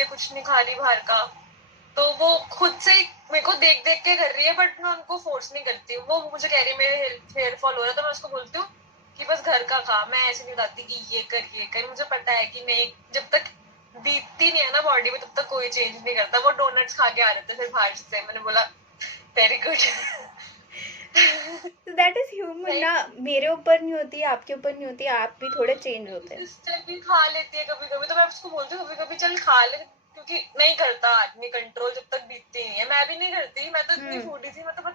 है, कुछ नहीं खा रही बाहर का, तो वो खुद से ही मेरे को देख देख के कर रही है, बट मैं उनको फोर्स नहीं करती हूँ। वो मुझे कह रही है मेरे हेयर फॉल हो रहा है, तो मैं उसको बोलती हूँ कि बस घर का खा। मैं ऐसे नहीं बताती कि ये कर। मुझे पता है कि नहीं, जब तक बीतती नहीं है ना बॉडी में, तब तक कोई चेंज नहीं करता। वो डोनट्स खा के आ रहे थे फिर बाहर से, मैंने बोला very good. That is human ना, मेरे ऊपर नहीं होती, आपके ऊपर नहीं होती, आप भी थोड़े चेंज होते हैं। सिस्टर भी खा लेती है कभी कभी, तो मैं उसको बोलती हूँ कभी कभी चल खा ले, क्योंकि नहीं करता आदमी कंट्रोल जब तक बीतती नहीं है। मैं भी नहीं करती, मैं तो इतनी फूडी थी, मैं तो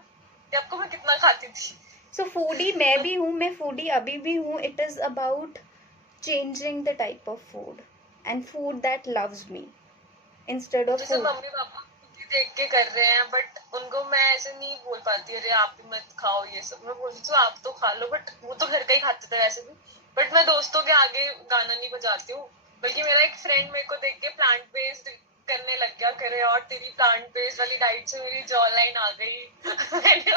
आपको मैं कितना खाती थी। सो फूडी मैं भी हूँ, मैं फूडी अभी भी हूँ। It is about changing the type of food and food that loves me instead of जैसे food. मम्मी पापा खुद ही देख के कर रहे हैं, बट उनको मैं ऐसे नहीं बोल पाती अरे आप भी मत खाओ ये सब। मैं बोलती हूँ आप तो खा लो, बट वो तो घर का ही खाते थे वैसे भी। बट मैं दोस्तों के आगे गाना नहीं बजाती हूँ। बल्कि मेरा एक फ्रेंड मेरे को देख के प्लांट बेस्ड करने लग गया, करे और तेरी प्लांट बेस्ड वाली डाइट से मेरी जॉ लाइन आ गई। मैंने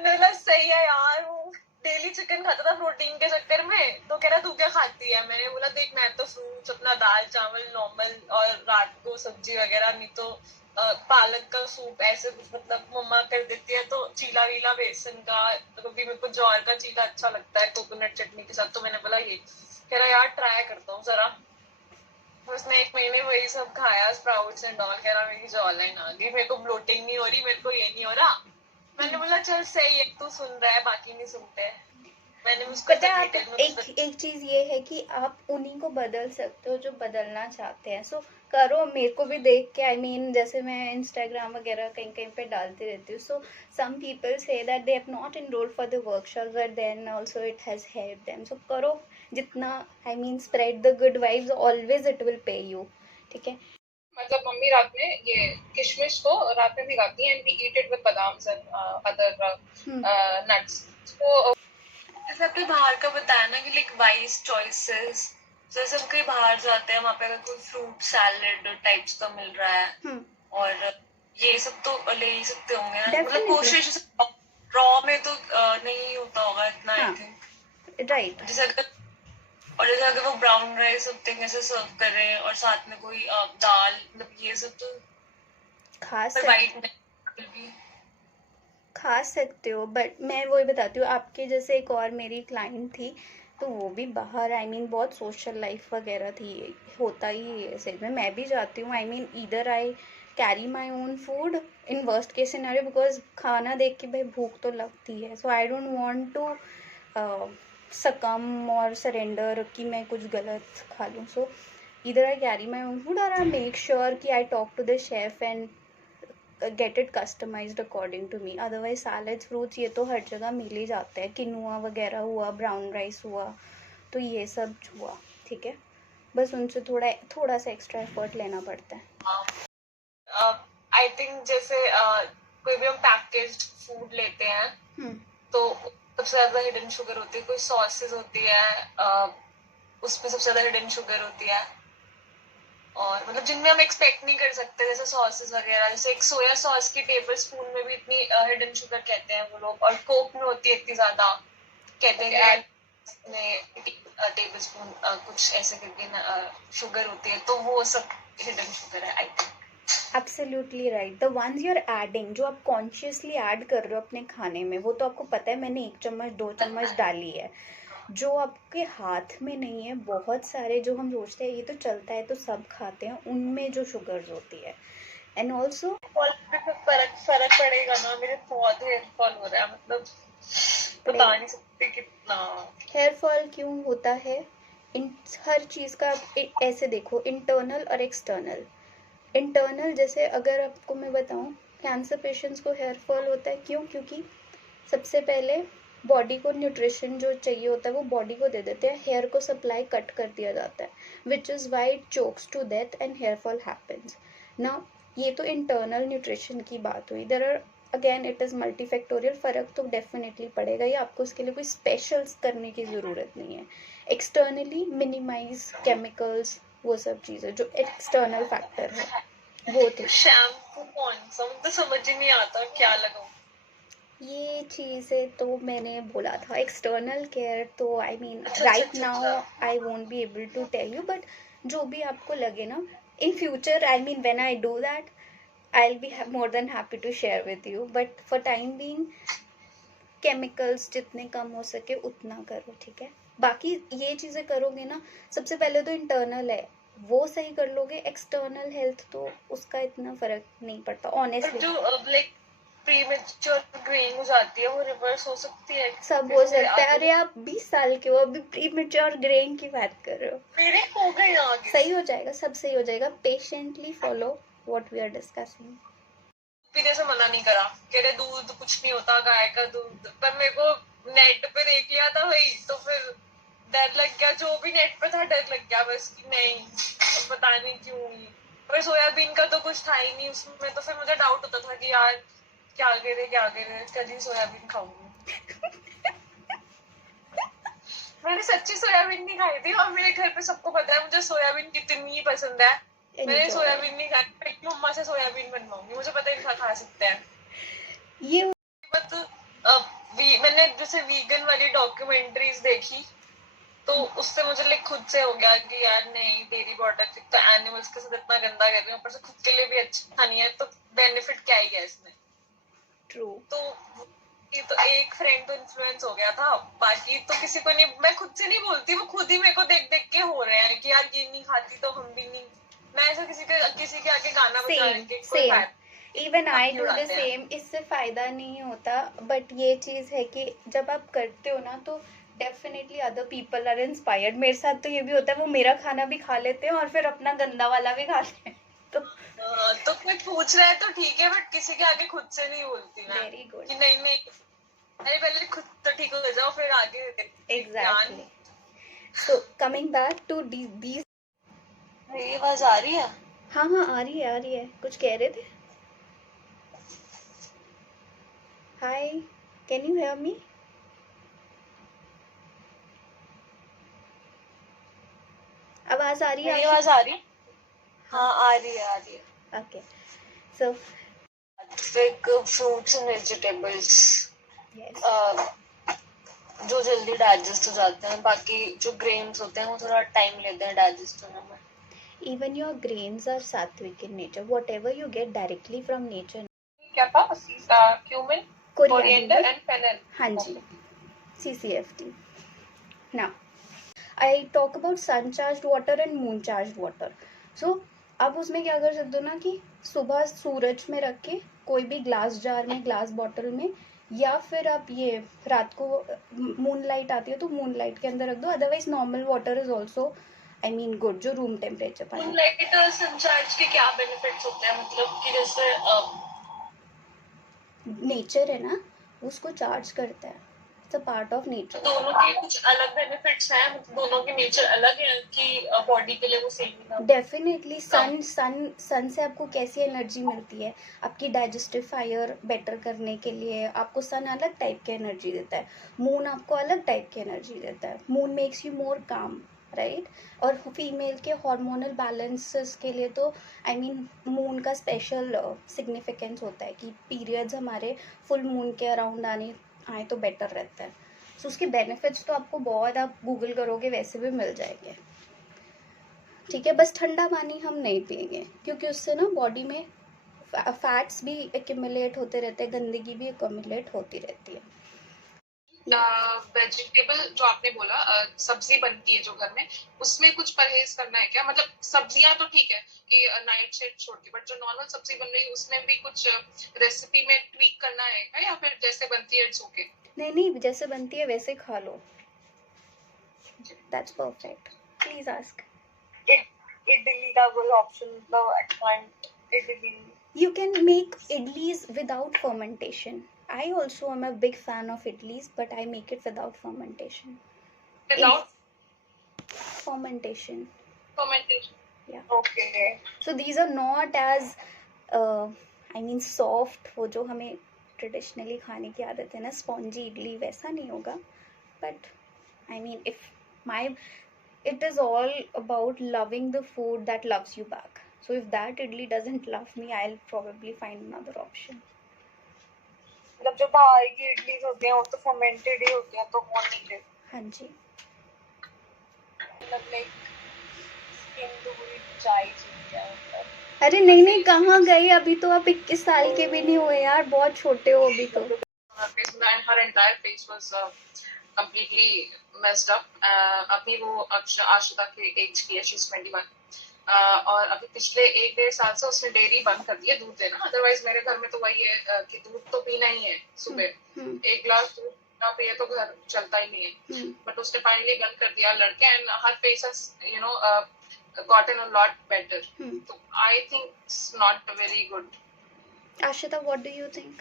बोला सही है यार, वो डेली चिकन खाता था प्रोटीन के चक्कर में, तो कह रहा तू क्या खाती है। मैंने बोला देख मैं तो फ्रूट्स अपना दाल चावल नॉर्मल, और रात को सब्जी वगैरह, नहीं तो पालक का सूप ऐसे कुछ, मतलब मम्मा कर देती है तो चीला वीला बेसन का। तो कभी मेरे को ज्वार का चीला अच्छा लगता है कोकोनट चटनी के साथ, तो मैंने बोला ये। कह रहा यार ट्राई करता हूँ जरा। उसने 1 महीने वही सब खाया, स्प्राउट्स एंड ऑल। कह रहा मेरी जॉ लाइन आ गई, मेरे को ब्लोटिंग नहीं हो रही, मेरे को ये नहीं हो रहा। मैंने बोला चल सही है, तू सुन रहा है बाकी नहीं सुनते। मैंने उसको पता है, जब आप डिटेल में एक एक चीज ये है कि आप उन्हीं को बदल सकते हो जो बदलना चाहते हैं। सो करो। मेरे को भी देख के जैसे मैं इंस्टाग्राम वगैरह कहीं कहीं पे डालती रहती हूँ। So some people say that they have not enrolled for the workshop, but then also it has help them. So करो जितना, spread the good vibes, always it will pay you. ठीक है। मतलब मम्मी रात में ये किशमिश को रात में भिगाती है, and we eat it with badam and other nuts. तो जैसे आपने बाहर का बताया ना कि लाइक वाइज चॉइसेस, जैसे हम कहीं बाहर जाते हैं, वहाँ पे अगर कोई फ्रूट सैलेड टाइप्स का मिल रहा है, और ये सब तो ले ही सकते होंगे ना, मतलब डेफिनेटली। कोशिश रॉ में तो नहीं होता होगा इतना आई हाँ, थिंक। राइट। जैसे अगर वो ब्राउन राइस होते हैं कैसे सर्व कर रहे हैं, और साथ में कोई दाल, मतलब ये सब तो खा पर सकते वाइट भी। खा सकते हो, बट मैं वही बताती हूँ। आपके जैसे एक और मेरी क्लाइंट थी, तो वो भी बाहर बहुत सोशल लाइफ वगैरह थी। होता ही है सच में, मैं भी जाती हूँ। Either I carry my own food in worst case scenario, because खाना देख के भाई भूख तो लगती है। सो आई डोंट वांट टू सकम और सरेंडर कि मैं कुछ गलत खा लूँ। सो इधर I carry my own food, और आई मेक श्योर कि I talk to the chef and get it customized according to me. Otherwise salads fruits ये तो हर जगह मिल ही जाते हैं। किनुआ वगैरह हुआ, ब्राउन राइस हुआ, तो ये सब हुआ। ठीक है, बस उनसे थोड़ा थोड़ा सा एक्स्ट्रा एफर्ट लेना पड़ता है। आई थिंक जैसे कोई भी हम पैकेज्ड फूड लेते हैं, तो सबसे ज्यादा हिडन शुगर होती है। कोई सॉसेस होती है, उसमें सबसे ज्यादा हिडन शुगर होती है, और मतलब जिनमें हम एक्सपेक्ट नहीं कर सकते, जैसे सॉसेस वगैरह। जैसे एक सोया सॉस की टेबल स्पून में भी इतनी हिडन शुगर कहते हैं वो लोग, और कोक में होती है इतनी ज्यादा, कहते हैं टेबल स्पून कुछ ऐसे करके शुगर होती है, तो वो सब हिडन शुगर है I think. Absolutely right. The once you are adding, जो आप कॉन्शियसली ऐड कर रहे हो अपने खाने में, वो तो आपको पता है मैंने 1 चम्मच 2 चम्मच डाली है। जो आपके हाथ में नहीं है, बहुत सारे जो हम सोचते हैं ये तो चलता है तो सब खाते हैं, उनमें जो शुगर्स होती है। एंड ऑल्सो फर्क फर्क पड़ेगा ना। मेरे बहुत हेयर फॉल हो रहा है, मतलब बता नहीं सकते कितना। हेयर फॉल क्यों होता है? इन हर चीज़ का ऐसे देखो, इंटरनल और एक्सटर्नल। इंटरनल जैसे अगर आपको मैं बताऊं, कैंसर पेशेंट्स को हेयर फॉल होता है क्यों? क्योंकि सबसे पहले बॉडी को न्यूट्रिशन जो चाहिए होता है वो बॉडी को दे देते हैं, हेयर को सप्लाई कट कर दिया जाता है, which is why it chokes to death and hair fall happens. ना, ये तो इंटरनल न्यूट्रिशन की बात हुई। There are again it is multifactorial. फ़र्क तो डेफिनेटली पड़ेगा, या आपको उसके लिए कोई स्पेशल्स करने की ज़रूरत नहीं है। एक्सटर्नली मिनिमाइज केमिकल्स, वो सब चीज़ें जो एक्सटर्नल फैक्टर है वो थे। शैम्पू कौन सा, मुझे तो समझ ही नहीं आता क्या लगाऊं। ये चीज़ें तो मैंने बोला था, एक्सटर्नल केयर तो अच्छा अच्छा राइट अच्छा नाउ अच्छा। I won't be able to tell you, but जो भी आपको लगे ना, In future, I mean, when I do that, I'll be more than happy to share with you. But for time being, chemicals जितने कम हो सके उतना करो, ठीक है? बाकी ये चीज़ें करोगे ना, सबसे पहले तो इंटरनल है, वो सही कर लोगे, एक्सटर्नल हेल्थ तो उसका इतना फर्क नहीं पड़ता पर ऑनेस्टली। जो लाइक प्रीमेच्योर ग्रेइंग हो जाती है वो रिवर्स हो सकती है? सब हो सकता है। अरे आप 20 साल के हो, अभी प्रीमेच्योर ग्रेइंग की बात कर रहे हो। मेरे हो गए आगे। सही हो जाएगा, सब सही हो जाएगा। Patiently follow what we are discussing. पीने से मना नहीं करा, कह रहे दूध कुछ नहीं होता, गाय का दूध। पर मेरे को नेट पे देख लिया था भाई, तो फिर डर लग गया, जो भी नेट पे था डर लग गया बस कि नहीं, पता नहीं क्यों हुई। पर सोयाबीन का तो कुछ था ही नहीं उसमें, तो फिर मुझे डाउट होता था कि यार क्या करे कल ही सोयाबीन खाऊंगी। मैंने सच्ची सोयाबीन नहीं खाई थी, और मेरे घर पे सबको पता है मुझे सोयाबीन कितनी पसंद है। मैंने सोयाबीन नहीं खाई, मैं मम्मा से सोयाबीन बनवाऊंगी, मुझे पता नहीं खा सकते हैं ये। मैंने जैसे वीगन वाली डॉक्यूमेंट्रीज देखी, तो उससे मुझे लाइक खुद से हो गया कि यार नहीं, डेयरी प्रोडक्ट तो एनिमल्स के साथ इतना गंदा कर रही हूँ, ऊपर से खुद के लिए भी अच्छा नहीं है, तो बेनिफिट क्या ही है इसमें। ट्रू। तो ये तो एक फ्रेंड तो इन्फ्लुएंस हो गया था, बाकी तो किसी को नहीं, मैं खुद से नहीं बोलती, वो खुद ही मेरे को देख देख के हो रहे हैं कि यार ये नहीं खाती तो हम भी नहीं। मैं ऐसा किसी के आगे गाना बजा के कोई सेम इवन आई नहीं डू द उड़ाते हैं। सेम। इससे फायदा नहीं होता, बट ये चीज है कि जब आप करते हो ना, तो definitely other people are inspired. मेरे साथ तो ये भी होता है, वो मेरा खाना भी खा लेते हैं और फिर अपना गंदा वाला भी खा लेते हैं। तो कोई पूछ रहा है तो ठीक है, बट किसी के आगे खुद से नहीं बोलती मैं वेरी गुड। कि नहीं नहीं, अरे पहले खुद तो ठीक हो जाओ फिर आगे exactly. So coming back to these. ये आवाज आ रही है? हाँ हाँ, आ रही है, आ रही है। कुछ कह रहे थे? हाय, कैन यू हेयर मी? आवाज आ रही है? मेरी आवाज आ रही है? हाँ आ रही है। Okay, so fruits and vegetables yes, जो जल्दी डाइजेस्ट हो जाते हैं, बाकी जो ग्रेन्स होते हैं वो थोड़ा टाइम लेते हैं डाइजेस्ट होने में। even your grains are sattvic in nature, whatever you get directly from nature. क्या था? Cumin, Coriander and fennel. हाँ जी, CCFT. Now I talk about sun charged water and moon charged water. So अब उसमें क्या कर सकते हो ना कि सुबह सूरज में रख के कोई भी ग्लास जार में, ग्लास बॉटल में, या फिर आप ये रात को मून लाइट आती है तो मून लाइट के अंदर रख दो। Otherwise normal water is also I mean good, जो रूम टेम्परेचर पानी। मूनलाइट सनचार्ज के क्या बेनिफिट्स होते हैं? मतलब कि जैसे नेचर है ना, उसको चार्ज करता है, it's a part of nature. दोनों के कुछ अलग बेनिफिट्स हैं, मतलब दोनों के नेचर अलग है कि बॉडी के लिए वो सेम है? डेफिनेटली सन से आपको कैसी एनर्जी मिलती है? आपकी डाइजेस्टिव फायर बेटर करने के लिए आपको सन अलग टाइप की एनर्जी देता है, मून आपको अलग टाइप की एनर्जी देता है। मून मेक्स यू मोर काम, राइट? और फीमेल के हार्मोनल बैलेंसेस के लिए तो आई मीन मून का स्पेशल सिग्निफिकेंस होता है कि पीरियड्स हमारे फुल मून के अराउंड आए तो बेटर रहता है। सो उसके बेनिफिट्स तो आपको बहुत, आप गूगल करोगे वैसे भी मिल जाएंगे, ठीक है? बस ठंडा पानी हम नहीं पिएंगे, क्योंकि उससे ना बॉडी में फैट्स भी एक्यूमुलेट होते रहते हैं, गंदगी भी एक्यूमुलेट होती रहती है। वेजिटेबल जो आपने बोला, सब्जी बनती है जो घर में, उसमें कुछ परहेज करना है क्या? मतलब सब्जियां तो ठीक है कि नाइट शेड छोड़ के, बट जो नॉर्मल सब्जी बन रही है उसमें भी कुछ रेसिपी में ट्वीक करना है क्या, या फिर जैसे बनती है इट्स ओके? नहीं, जैसे बनती है वैसे खा लो, that's perfect. Please ask. Idli का कोई ऑप्शन, मतलब at point idli You can make idlis without fermentation. I also am a big fan of idlis, but I make it without fermentation. Without Fermentation. Fermentation? Yeah. Okay. So these are not as I mean soft, वो जो हमें traditionally खाने की आदत है ना, spongy idli, वैसा नहीं होगा। But I mean it is all about loving the food that loves you back. So if that idli doesn't love me, I'll probably find another option. मतलब जो बाहर की इडली होती हैं वो तो फर्मेंटेड ही होती हैं, तो वो नहीं ले, हाँ जी, मतलब लाइक स्किन हुई चाहिए गया मतलब। अरे नहीं नहीं, कहाँ गए? अभी तो आप 21 साल के भी नहीं हुए यार, बहुत छोटे हो अभी तो। her face and her entire face was completely messed up. अभी वो आशिता के एज की है, she's 21. और अभी पिछले 1-1.5 साल से उसने डेयरी बंद कर दिया, दूध देना। अदरवाइज मेरे घर में तो वही है कि दूध तो पीना ही है सुबह, 1 गिलास दूध ना पिए तो घर चलता ही नहीं है। बट उसने फाइनली बंद कर दिया लड़के, and her face has gotten a lot better. So I think it's not very good. Ashita, what do you think?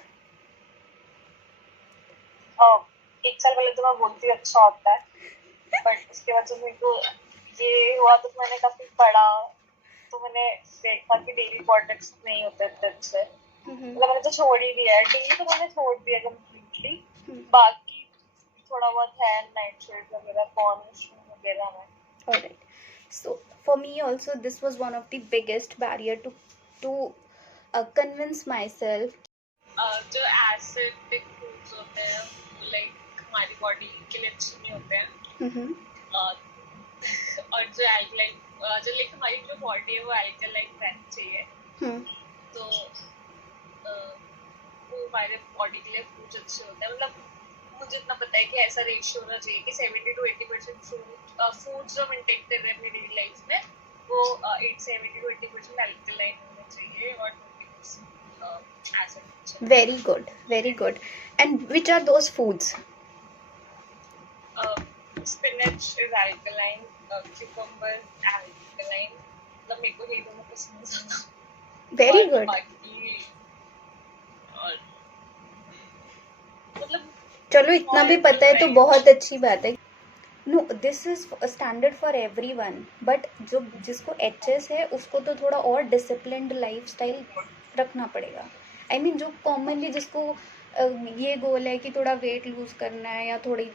1 साल पहले तो मैं बोलती अच्छा होता है, बट उसके बाद जब मेरे को ये हुआ तो मैंने काफी पढ़ा, तो मैंने देखा कि डेली प्रोडक्ट्स नहीं होते इतने अच्छे। मतलब मैंने तो छोड़ ही दिया है, डेली तो मैंने छोड़ दिया कम्प्लीटली। बाकी थोड़ा बहुत है नाइट शेड वगैरह, कॉर्निशिंग वगैरह में। Alright. So for me also this was one of the biggest barrier to convince myself. जो एसिडिक फूड्स होते हैं वो लाइक हमारी बॉडी के लिए अच्छे नहीं होते हैं। और जो एल्कलाइन, जो लाइक हमारी जो बॉडी है वो एल्कलाइन रहनी चाहिए। तो वो हमारे बॉडी के लिए फूड्स अच्छे होते हैं। मतलब मुझे इतना पता है कि ऐसा रेशियो होना चाहिए कि 70 to 80% फूड्स जो हम इंटेक कर रहे हैं अपनी डेली लाइफ में वो 70 to 80% एल्कलाइन होने चाहिए और 20% acid. Very good, very good. And which are those foods? Spinach is alkaline, cucumber alkaline. मतलब मेरे को ये दोनों पसंद है ज़्यादा। Very good. बाकी और मतलब चलो इतना भी पता है तो बहुत अच्छी बात है। No, this is standard for everyone, but जो जिसको एचएस है उसको तो थोड़ा और डिसिप्लिन्ड लाइफस्टाइल रखना पड़ेगा। आई मीन जो कॉमनली जिसको ये गोल है कि थोड़ा वेट लूज करना है या थोड़ी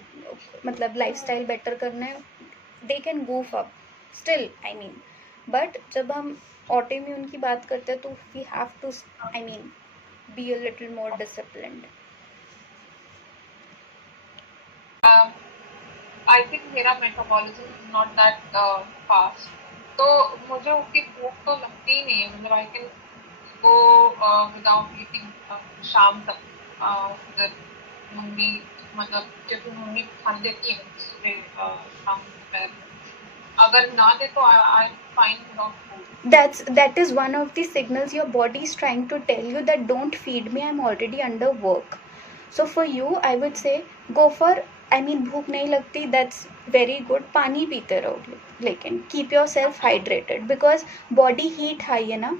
मतलब लाइफस्टाइल बेटर करना है, they can go up still, I mean. But जब हम ऑटोइम्यून की बात करते हैं तो we have to, I mean, be a little more disciplined. I think मेरा metabolism is not that fast, तो मुझे उतनी भूख तो लगती ही नहीं है। मतलब I can go without eating शाम तक। फिर मम्मी मतलब जब मम्मी खाने देती है सुबह शाम दोपहर, अगर ना दे तो I fine without food. That is one of the signals your body is trying to tell you that don't feed me, I'm already under work. So for you I would say go for, I mean भूख नहीं लगती, that's very good, पानी पीते रहो, लेकिन keep yourself hydrated because body heat high है ना,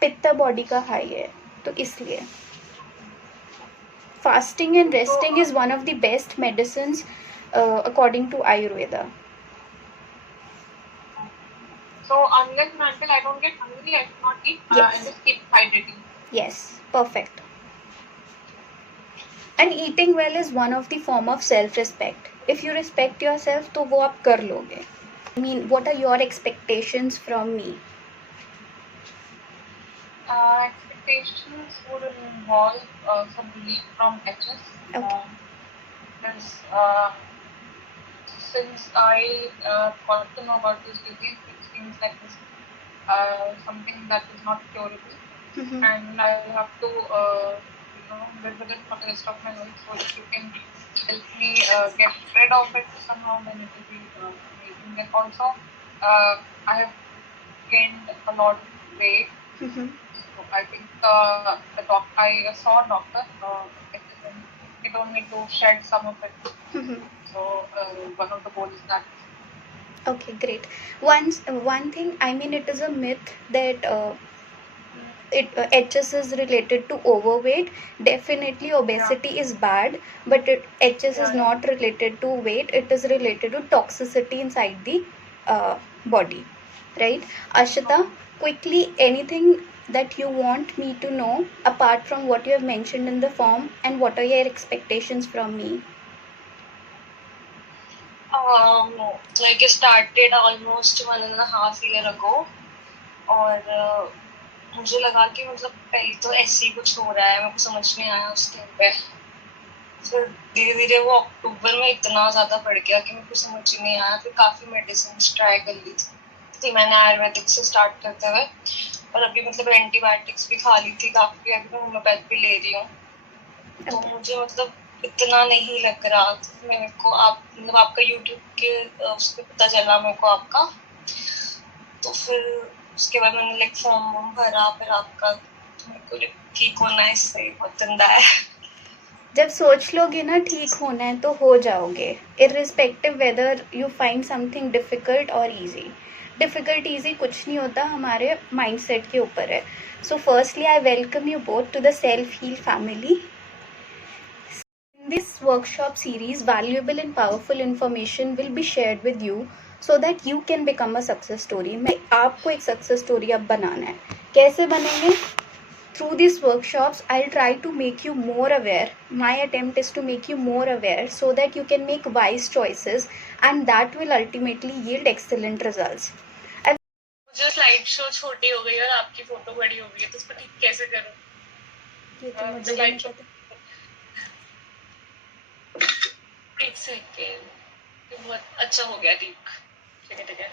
पित्त बॉडी का हाई है, तो इसलिए fasting and resting is one of the best medicines according to Ayurveda. So unless and until I don't get hungry, I should not eat. Yes. And just keep hydrating. Yes, perfect. And eating well is one of the form of self-respect. If you respect yourself, तो वो आप कर लोगे. I mean, what are your expectations from me? Expectations would involve some relief from HS. Okay. Because since I got to know about this disease, it seems like this something that is not curable, and I have to live with it for the rest of my life. So if you can help me get rid of it somehow, then it will be amazing. And also, I have gained a lot of weight. So I think I saw a doctor. He told me to shed some of it. So one of the goals is that. Okay, great. One thing, I mean, it is a myth that HS is related to overweight. Definitely obesity is bad, but HS is not related to weight. It is related to toxicity inside the body, right? Ashita, quickly, anything that you want me to know apart from what you have mentioned in the form, and what are your expectations from me? Like I started almost 1.5 years ago, और मुझे लगा कि मतलब पहले तो ऐसे ही कुछ हो रहा है, मेरे को समझ नहीं आया उस टाइम पे। फिर धीरे धीरे वो अक्टूबर में इतना ज़्यादा बढ़ गया कि मेरे को समझ ही नहीं आया। फिर काफ़ी मेडिसिन ट्राई कर ली थी, थी मैंने आयुर्वेदिक से स्टार्ट करते हुए, और अभी मतलब एंटीबायोटिक्स भी खा ली थी काफी, अभी मैं होम्योपैथ भी ले रही हूँ। तो मुझे मतलब इतना नहीं लग रहा मेरे को। आप मतलब आपका यूट्यूब के उस पर पता चला मेरे को आपका, तो फिर उसके बाद मैंने लाइक फॉर्म वॉर्म भरा, फिर आपका, तो मेरे को ठीक होना है, इससे बहुत गंदा है। जब सोच लोगे ना ठीक होना है तो हो जाओगे, irrespective whether you find something difficult और इजी। डिफिकल्ट इजी कुछ नहीं होता, हमारे माइंडसेट के ऊपर है। So firstly I welcome you both to the self heal family. In this workshop series, valuable and powerful information will be shared with you so that you can become a success story. मैं आपको एक success story अब बनाना है। कैसे बनेंगे? Through these workshops, I'll try to make you more aware. My attempt is to make you more aware so that you can make wise choices, and that will ultimately yield excellent results. मुझे slide show छोटी हो गई और आपकी photo बड़ी हो गई है, तो उसको ठीक कैसे करूँ? ये तो मुझे भी स्लाइड नहीं शो पता। एक सेकेंड, बहुत अच्छा हो गया, ठीक ठीक है ठीक है।